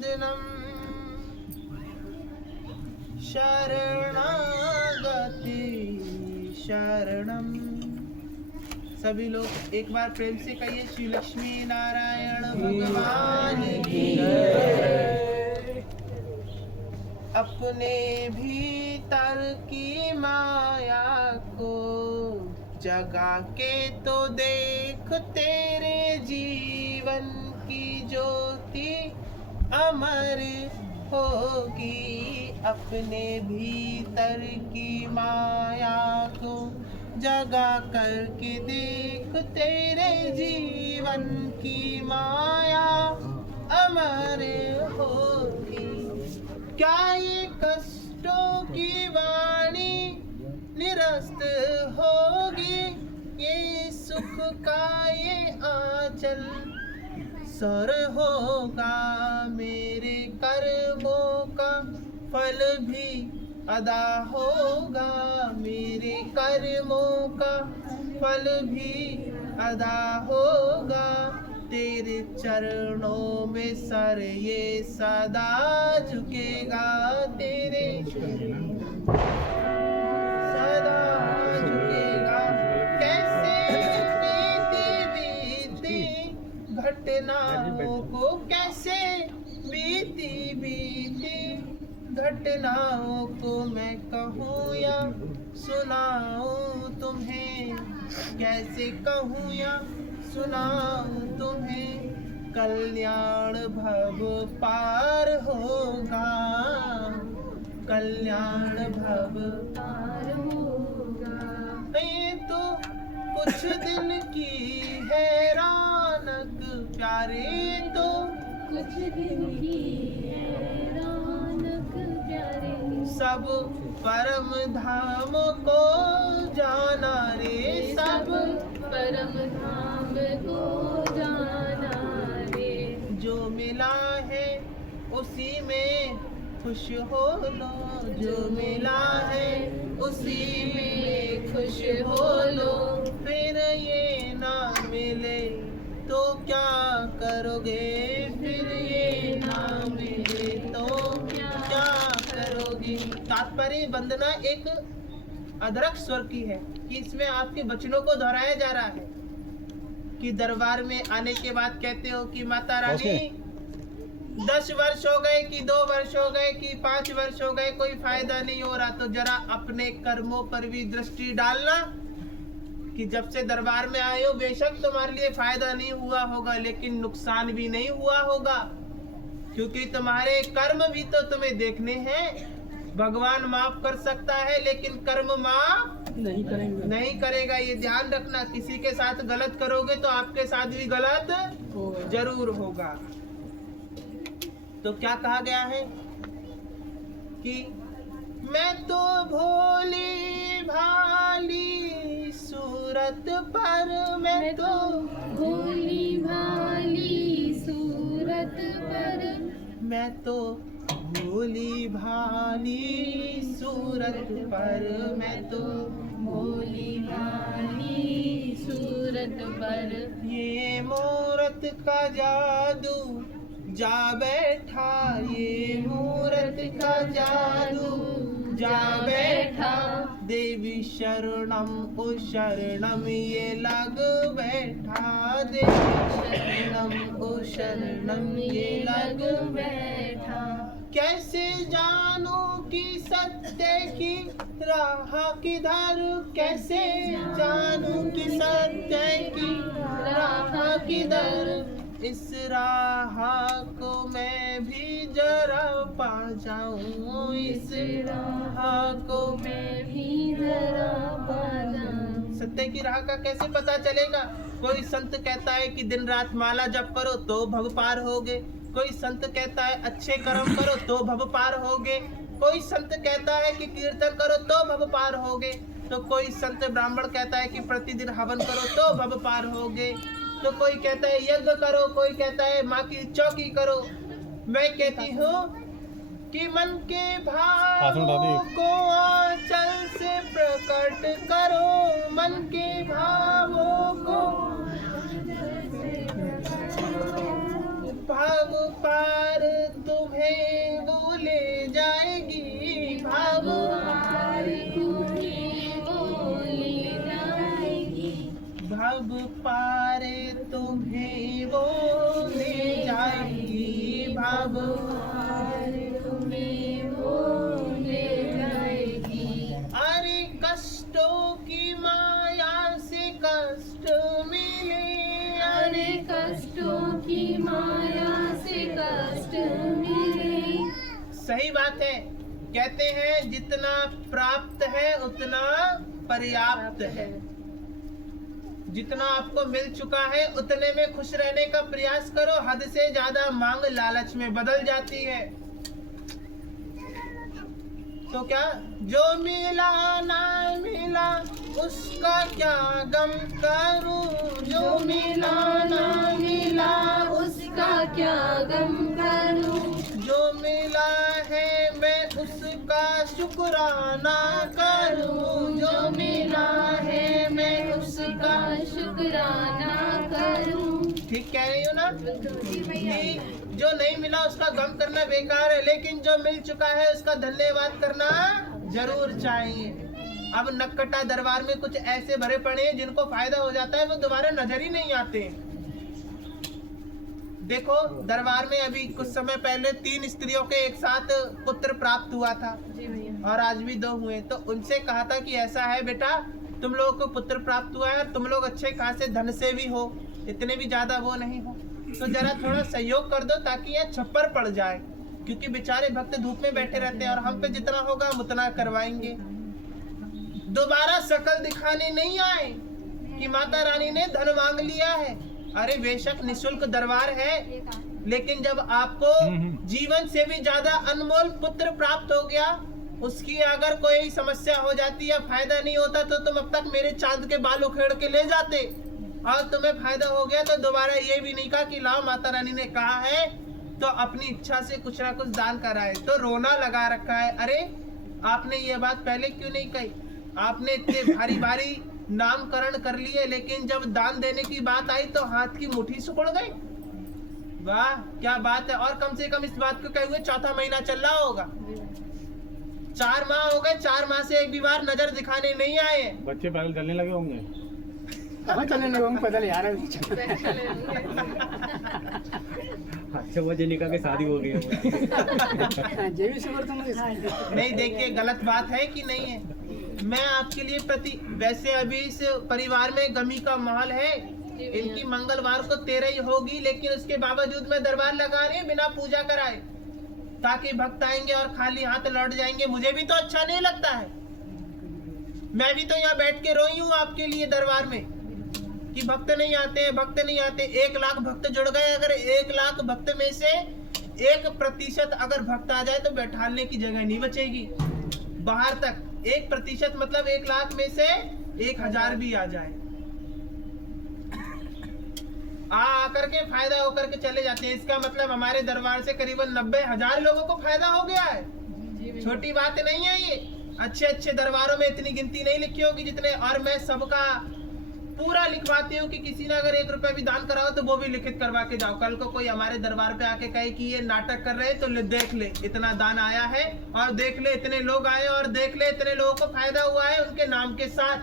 वंदनम शरणागति शरणम। सभी लोग एक बार प्रेम से कहिए श्री लक्ष्मी नारायण भगवान की जय। अपने भीतर की माया को जगा के तो देख, तेरे जीवन की ज्योति अमर होगी। अपने भीतर की माया को जगा करके देख, तेरे जीवन की माया अमर होगी। क्या ये कष्टों की वाणी निरस्त होगी, ये सुख का ये आंचल सर होगा। मेरे कर्मों का फल भी अदा होगा, मेरे कर्मों का फल भी अदा होगा। तेरे चरणों में सर ये सदा झुकेगा, तेरे सदा झुकेगा। कैसे बीती बीती घटनाओं को, कैसे बीती बीती घटनाओं को मैं कहूँ या सुनाऊँ तुम्हें, कैसे कहूँ या सुनाऊँ तुम्हें। कल्याण भव पार होगा, कल्याण भव पार होगा। ये तो कुछ दिन की है रौनक प्यारे, तो कुछ दिन की है रौनक प्यारे। सब परम धाम को जाना रे, सब परम धाम को जाना रे। जो मिला है उसी में खुश हो लो, जो मिला है उसी में खुश हो लो। फिर ये ना मिले तो क्या करोगे, फिर ये ना मिले तो क्या करोगे। तात्पर्य वंदना एक अदरक स्वर की है कि इसमें आपके वचनों को दोहराया जा रहा है कि दरबार में आने के बाद कहते हो कि माता रानी 10 वर्ष हो गए कि 2 वर्ष हो गए कि 5 वर्ष हो गए, कोई फायदा नहीं हो रहा। तो जरा अपने कर्मों पर भी दृष्टि डालना कि जब से दरबार में आए हो बेशक तुम्हारे लिए फायदा नहीं हुआ होगा, लेकिन नुकसान भी नहीं हुआ होगा, क्योंकि तुम्हारे कर्म भी तो तुम्हें देखने हैं। भगवान माफ कर सकता है लेकिन कर्म माफ नहीं करेगा। ये ध्यान रखना, किसी के साथ गलत करोगे तो आपके साथ भी गलत जरूर होगा। तो क्या कहा गया है कि मैं तो भोली भाली सूरत पर, मैं तो भोली भाली सूरत पर, मैं तो भोली भाली सूरत पर, मैं तो भोली भाली सूरत पर। ये मूरत का जादू जा बैठा, ये मूरत का जादू जा बैठा। देवी शरणम ओ शरणम ये लग बैठा, देवी शरणम ओ शरणम ये लग बैठा। कैसे जानूं कि सत्य की राह किधर, कैसे जानूं कि सत्य की राह किधर। इस राह को मैं भी जरा पा जाऊं, इस राह को मैं भी जरा पा जाऊं। सत्य की राह का कैसे पता चलेगा? कोई संत कहता है कि दिन रात माला जप करो तो भव पार होगे, कोई संत कहता है अच्छे कर्म करो तो भव पार होगे, कोई संत कहता है कि कीर्तन करो तो भव पार होगे, तो कोई संत ब्राह्मण कहता है कि प्रतिदिन हवन करो तो भव पार होगे, तो कोई कहता है यज्ञ करो, कोई कहता है माँ की चौकी करो। मैं कहती हूँ कि मन के भावों को आंचल से प्रकट करो, मन के भावों को भाव पार तो अब तुम्हें वो ले जाएगी। अरे कष्टों की माया से कष्ट मिले, अरे कष्टों की माया से कष्ट मिले। सही बात है। कहते हैं जितना प्राप्त है उतना पर्याप्त है। जितना आपको मिल चुका है उतने में खुश रहने का प्रयास करो। हद से ज्यादा मांग लालच में बदल जाती है। तो क्या जो मिला ना मिला उसका क्या गम करूं, जो मिला ना मिला उसका क्या गम करूं। जो मिला है मैं उसका शुक्राना करूं, जो मिला है मैं उसका शुक्राना करूं। ठीक कह रही हो ना कि जो नहीं मिला उसका गम करना बेकार है, लेकिन जो मिल चुका है उसका धन्यवाद करना जरूर चाहिए। अब नक्कटा दरबार में कुछ ऐसे भरे पड़े हैं जिनको फायदा हो जाता है, वो दोबारा नजर ही नहीं आते। देखो दरबार में अभी कुछ समय पहले 3 स्त्रियों के एक साथ पुत्र प्राप्त हुआ था और आज भी 2 हुए। तो उनसे कहा था कि ऐसा है बेटा, तुम लोगों को पुत्र प्राप्त हुआ है और तुम लोग अच्छे खासे धन से भी हो, इतने भी ज्यादा वो नहीं हो, तो जरा थोड़ा सहयोग कर दो ताकि यह छप्पर पड़ जाए, क्योंकि बेचारे भक्त धूप में बैठे रहते हैं और हम पे जितना होगा हम उतना करवाएंगे। दोबारा शकल दिखाने नहीं आए कि माता रानी ने धन मांग लिया है। अरे बेशक निशुल्क दरबार है, लेकिन जब आपको जीवन से भी ज्यादा अनमोल पुत्र प्राप्त हो गया, उसकी अगर कोई समस्या हो जाती या फायदा नहीं होता तो तुम अब तक मेरे चांद के बाल उखेड़ के ले जाते, और तुम्हें फायदा हो गया तो दोबारा ये भी नहीं कहा कि लाओ माता रानी ने कहा है तो अपनी इच्छा से कुछ ना कुछ दान कराए। तो रोना लगा रखा है। अरे आपने ये बात पहले क्यों नहीं कही? आपने इतने भारी भारी नामकरण कर लिए, लेकिन जब दान देने की बात आई तो हाथ की मुट्ठी सिकुड़ गई। वाह क्या बात है। और कम से कम इस बात को कहे हुए 4था महीना चल रहा होगा, 4 माह हो गए, 4 माह से एक भी बार नजर दिखाने नहीं आए। बच्चे पैदल चलने लगे होंगे। चलने लगे होंगे पैदल यार। अच्छा वो जनिका की शादी हो गई है। नहीं देखिए गलत बात है कि नहीं है। मैं आपके लिए वैसे अभी इस परिवार में गमी का माहौल है। इनकी मंगलवार को 13 ही होगी, लेकिन उसके बावजूद मैं दरबार लगा रही बिना पूजा कराए, ताकि भक्त आएंगे और खाली हाथ लौट जाएंगे। मुझे भी तो अच्छा नहीं लगता है। मैं भी तो यहाँ बैठ के रोई हूँ आपके लिए दरबार में कि भक्त नहीं आते, भक्त नहीं आते। 1 लाख भक्त जुड़ गए। अगर 1 लाख भक्त में से 1% अगर भक्त आ जाए तो बैठाने की जगह नहीं बचेगी बाहर तक। 1% मतलब 1 लाख में से 1000 भी आ जाए, आकर के फायदा होकर के चले जाते हैं। इसका मतलब हमारे दरबार से करीबन 90,000 लोगों को फायदा हो गया है। छोटी बात नहीं है ये। अच्छे अच्छे दरबारों में इतनी गिनती नहीं लिखी होगी जितने, और मैं सबका पूरा लिखवाती हूँ कि किसी ने अगर 1 रुपया भी दान कराओ तो वो भी लिखित करवा के जाओ। कल को कोई हमारे दरबार पे आके कहे कि ये नाटक कर रहे हैं तो देख ले इतना दान आया है, और देख ले इतने लोग आए, और देख ले इतने लोगों को फायदा हुआ है उनके नाम के साथ।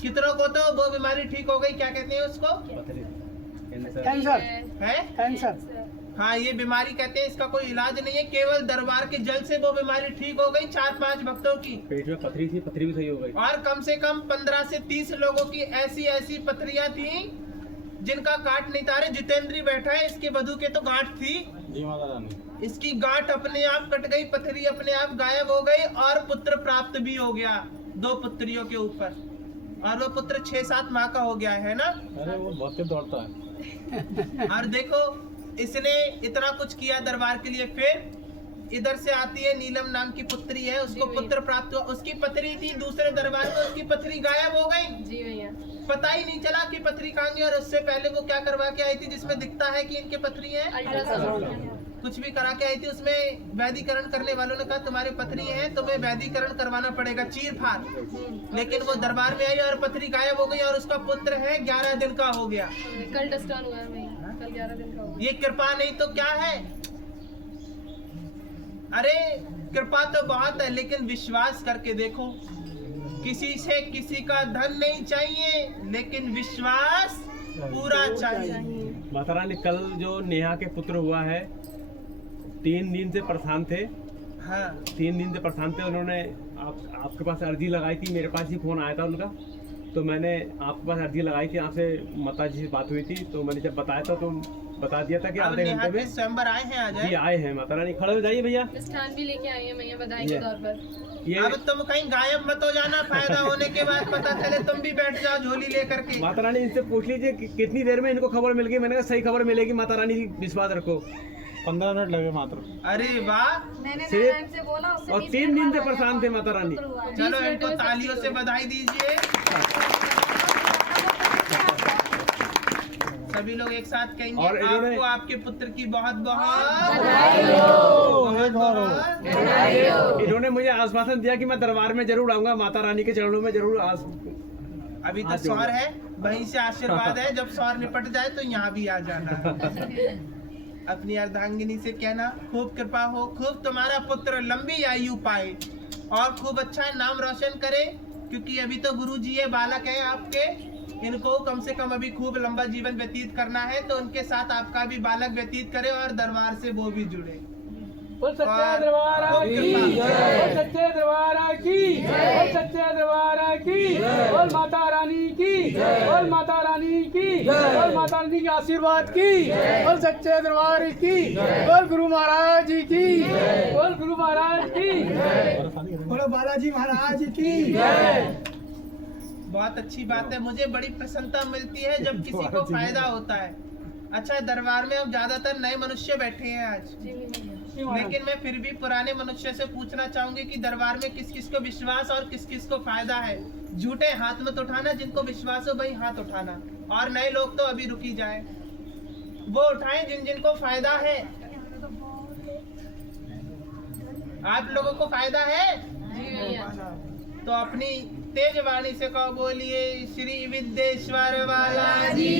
कितनों को तो वो बीमारी ठीक हो गई, क्या कहते हैं उसको, कैंसर है कैंसर। हाँ ये बीमारी कहते हैं, इसका कोई इलाज नहीं है। केवल दरबार के जल से वो बीमारी ठीक हो गई 4-5 भक्तों की। पेट में पथरी थी, पथरी भी सही हो गई। और कम से कम 15 से 30 लोगों की ऐसी पथरियां थी जिनका काट नहीं तारे। जितेंद्री बैठा है, इसके वधू के तो गांठ थी जी माता रानी। इसकी गांठ अपने आप कट गई, पथरी अपने आप गायब हो गई, और पुत्र प्राप्त भी हो गया 2 पुत्रियों के ऊपर। और वो पुत्र 6-7 माह का हो गया है ना। अरे वो बहुत तेज दौड़ता है। और देखो इसने इतना कुछ किया दरबार के लिए। फिर इधर से आती है नीलम नाम की पुत्री है, उसको पुत्र प्राप्त हुआ। उसकी पथरी थी दूसरे दरबार में, उसकी पथरी गायब हो गई। जी भैया। पता ही नहीं चला कि पथरी कहाँ गई। और उससे पहले वो क्या करवा के आई थी जिसमें दिखता है कि इनके पथरी है, अल्ट्रासाउंड। कुछ भी करा के आई थी। उसमें वैदिकरण करने वालों ने कहा तुम्हारे पथरी है, तुम्हें वैदिकरण करवाना पड़ेगा, चीर फाड़। लेकिन वो दरबार में आई और पथरी गायब हो गई, और उसका पुत्र है 11 दिन का हो गया। कल डस्टॉन हुआ है भैया, कल 11 दिन का हुआ। ये कृपा नहीं तो क्या है। अरे कृपा तो बहुत है, लेकिन विश्वास करके देखो। किसी से किसी का धन नहीं चाहिए, लेकिन विश्वास पूरा चाहिए। माता रानी कल जो नेहा के पुत्र हुआ है 3 दिन से परेशान थे। हाँ 3 दिन से परेशान थे। उन्होंने आपके पास अर्जी लगाई थी, मेरे पास ही फ़ोन आया था उनका, तो मैंने आपके पास अर्जी लगाई थी। आपसे माता जी से बात हुई थी, तो मैंने जब बताया था तो बता दिया था कि अब आधे घंटे नेहा में। के स्वयंवर आए हैं आ जी जाए। आए हैं। माता रानी खड़े हो जाइए भैया। मिष्ठान भी लेके आई है मैया बधाई के ये। तौर पर। ये अब तुम कहीं गायब मत हो जाना, फायदा होने के बाद पता चले तुम भी बैठ जाओ झोली लेकर के। माता रानी इनसे पूछ लीजिए कि कितनी देर में इनको खबर मिल गई। मैंने कहा सही खबर मिलेगी माता रानी जी, विश्वास रखो। 15 मिनट लगे मात्र। अरे वाह, सिर्फ और 3 दिन से परेशान थे माता रानी। चलो इनको तालियों से बधाई दीजिए। सभी लोग एक साथ कहेंगे और इन्होंने- आपको आपके पुत्र की बहुत बहुत इन्होंने मुझे आश्वासन दिया कि मैं दरबार में जरूर आऊंगा, माता रानी के चरणों में जरूर अभी तो सौर है, वहीं से आशीर्वाद है, जब सौर निपट जाए तो यहाँ भी आ जाना। अपनी अर्धांगिनी से कहना खूब कृपा हो, खूब तुम्हारा पुत्र लंबी आयु पाए और खूब अच्छा नाम रोशन करे, क्योंकि अभी तो गुरु जी ये बालक है आपके, इनको कम से कम अभी खूब लंबा जीवन व्यतीत करना है, तो उनके साथ आपका भी बालक व्यतीत करे और दरबार से वो भी जुड़े। बोल सच्चे दरबार की बोल सच्चे दरबार की बोल सच्चे दरबार की बोल माता रानी की बोल माता रानी की बोल माता रानी के आशीर्वाद की बोल सच्चे दरबार की बोल गुरु महाराज जी की बोल गुरु महाराज की बोलो बालाजी महाराज की बहुत अच्छी बात है, मुझे बड़ी प्रसन्नता मिलती है जब किसी को फायदा होता है। अच्छा, दरबार में अब ज्यादातर नए मनुष्य बैठे हैं आज, लेकिन मैं फिर भी पुराने मनुष्य से पूछना चाहूंगी कि दरबार में किस किस को विश्वास और किस किस को फायदा है। झूठे हाथ मत उठाना, जिनको विश्वास हो वही हाथ उठाना, और नए लोग तो अभी रुकी जाए, वो उठाएं जिन जिनको फायदा है। आप लोगों को फायदा है जी भैया। तो अपनी तेज वाणी से कहो, बोलिए श्री विद्येश्वर वाला जी।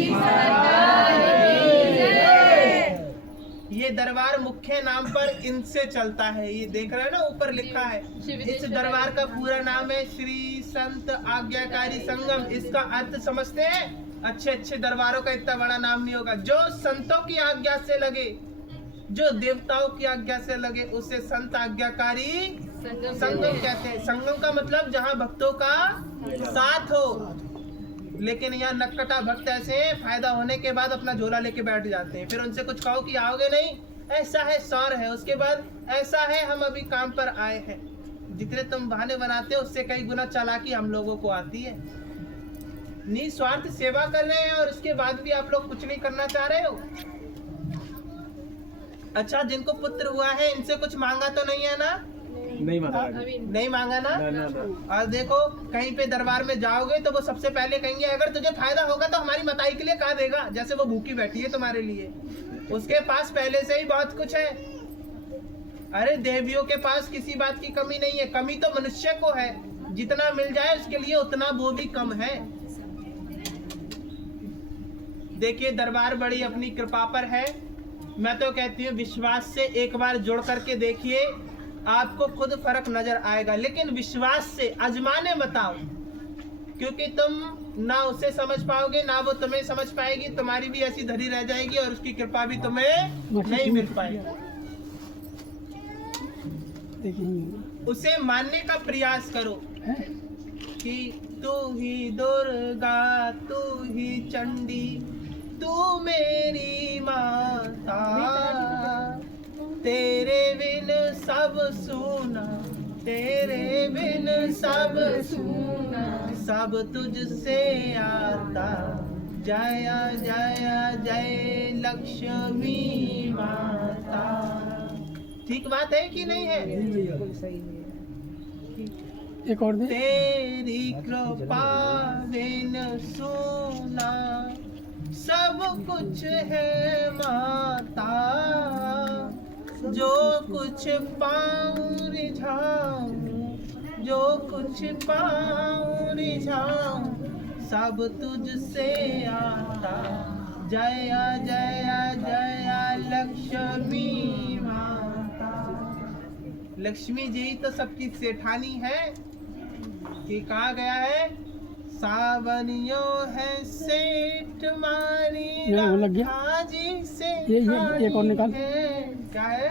ये दरबार मुख्य नाम पर इनसे चलता है, ये देख रहे हैं ना ऊपर लिखा है। इस दरबार का पूरा नाम है श्री संत आज्ञाकारी संगम। इसका अर्थ समझते हैं? अच्छे अच्छे दरबारों का इतना बड़ा नाम नहीं होगा। जो संतों की आज्ञा से लगे, जो देवताओं की आज्ञा से लगे, उसे संत आज्ञाकारी संगम कहते हैं। संगम का मतलब जहाँ भक्तों का साथ हो। लेकिन यहाँ नक्कटा भक्त ऐसे हैं, फायदा होने के बाद अपना झोला लेके बैठ जाते हैं, फिर उनसे कुछ कहो कि आओगे नहीं, ऐसा है सौर है, उसके बाद ऐसा है हम अभी काम पर आए हैं। जितने तुम बहाने बनाते हो उससे कई गुना चालाकी हम लोगों को आती है। निस्वार्थ सेवा कर रहे हैं और उसके बाद भी आप लोग कुछ नहीं करना चाह रहे हो। अच्छा, जिनको पुत्र हुआ है इनसे कुछ मांगा तो नहीं है ना? नहीं माता रानी, अभी नहीं मांगा ना? ना। और देखो कहीं पे दरबार में जाओगे तो वो सबसे पहले कहेंगे अगर तुझे फायदा होगा तो हमारी मताई के लिए कहा देगा, जैसे वो भूखी बैठी है तुम्हारे लिए, उसके पास पहले से ही बहुत कुछ है। अरे देवियों के पास किसी बात की कमी नहीं है, कमी तो मनुष्य को है, जितना मिल जाए उसके लिए उतना वो भी कम है। देखिए दरबार बड़ी अपनी कृपा पर है। मैं तो कहती हूँ विश्वास से एक बार जुड़ करके देखिए, आपको खुद फर्क नजर आएगा। लेकिन विश्वास से आजमाने मत आओ, क्योंकि तुम ना उसे समझ पाओगे ना वो तुम्हें समझ पाएगी, तुम्हारी भी ऐसी धरी रह जाएगी और उसकी कृपा भी तुम्हें नहीं मिल पाएगी। उसे मानने का प्रयास करो कि तू ही दुर्गा, तू ही चंडी, तू मेरी माता, तेरे बिन सब सुना, तेरे बिन सब सुना, सब तुझसे आता, जय जय जय लक्ष्मी माता। ठीक बात है कि नहीं है? एक और दे। तेरी कृपा बिन सुना सब कुछ है माता, जो कुछ पाऊं रिझाऊं, जो कुछ पाऊं रिझाऊं, सब तुझसे आता, जय जय जय लक्ष्मी माता। लक्ष्मी जी तो सबकी सेठानी है कि कहा गया है, सावनियों है सेठ मारी मेरा वो लग गया। राधा जी से ये एक और निकाल। क्या है?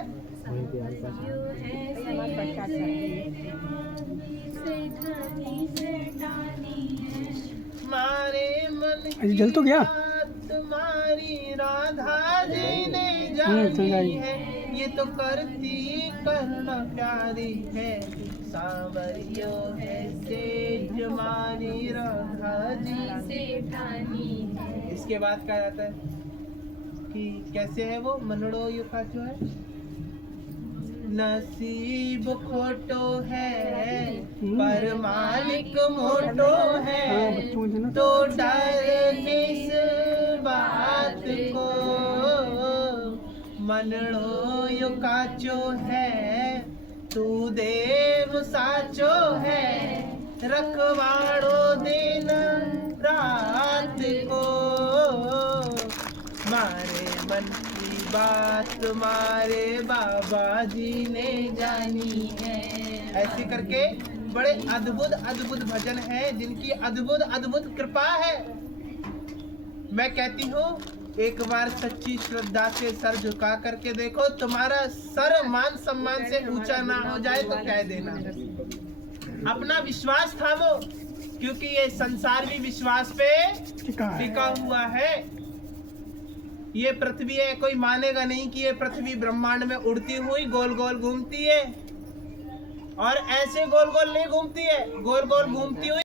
मारे मन अजी जल तो गया। तुम्हारी राधा जी ने समझ जानी आई। है, ये तो करती करना प्यारी है, सांवरियो है सेठ मारी राधा जी। इसके बाद क्या आता है कि कैसे है वो मनड़ो यू का जो है, नसीब खोटो है पर मालिक मोटो है, हाँ, बच्चों से ना तो डर इस बात को, मनड़ो यो काचो है, तू देव साचो है, रखवाड़ो दिन रात को, मारे मन की बात मारे बाबा जी ने जानी है। ऐसे करके बड़े अद्भुत अद्भुत भजन हैं जिनकी अद्भुत अद्भुत कृपा है। मैं कहती हूँ एक बार सच्ची श्रद्धा से सर झुका करके देखो, तुम्हारा सर मान सम्मान से ऊंचा ना हो जाए तो कह देना। अपना विश्वास थामो, क्योंकि ये संसार भी विश्वास पे टिका हुआ है। ये पृथ्वी है, कोई मानेगा नहीं कि ये पृथ्वी ब्रह्मांड में उड़ती हुई गोल गोल घूमती है, और ऐसे गोल गोल नहीं घूमती है, गोल गोल घूमती हुई